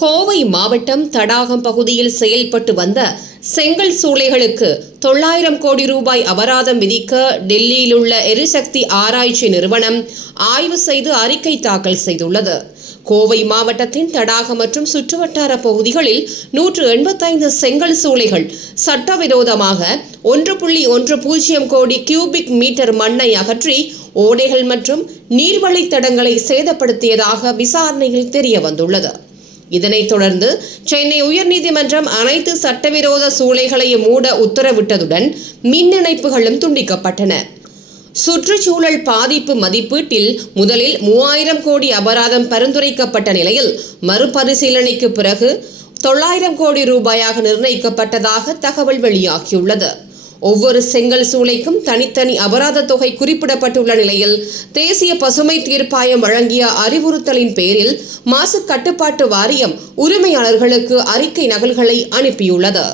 கோவை மாவட்டம் தடாகம் பகுதியில் செயல்பட்டு வந்த செங்கல் சூளைகளுக்கு 900 கோடி ரூபாய் அபராதம் விதிக்க டெல்லியில் உள்ள எரிசக்தி ஆராய்ச்சி நிறுவனம் ஆய்வு செய்து அறிக்கை தாக்கல் செய்துள்ளது. கோவை மாவட்டத்தின் தடாகம் மற்றும் சுற்றுவட்டார பகுதிகளில் 185 செங்கல் சூளைகள் சட்டவிரோதமாக 1.10 கோடி கியூபிக் மீட்டர் மண்ணை அகற்றி ஓடைகள் மற்றும் நீர்வழித்தடங்களை சேதப்படுத்தியதாக விசாரணையில் தெரிய வந்துள்ளது. இதனைத் தொடர்ந்து சென்னை உயர்நீதிமன்றம் அனைத்து சட்டவிரோத சூளைகளையும் மூட உத்தரவிட்டதுடன் மின் இணைப்புகளும் துண்டிக்கப்பட்டன. சுற்றுச்சூழல் பாதிப்பு மதிப்பீட்டில் முதலில் 3000 கோடி அபராதம் பரிந்துரைக்கப்பட்ட நிலையில் மறுபரிசீலனைக்கு பிறகு 900 கோடி ரூபாயாக நிர்ணயிக்கப்பட்டதாக தகவல் வெளியாகியுள்ளது. ஒவ்வொரு செங்கல் சூளைக்கும் தனித்தனி அபராத தொகை குறிப்பிடப்பட்டுள்ள நிலையில் தேசிய பசுமை தீர்ப்பாயம் வழங்கிய அறிவுறுத்தலின் பேரில் மாசு கட்டுப்பாட்டு வாரியம் உரிமையாளர்களுக்கு அறிக்கை நகல்களை அனுப்பியுள்ளது.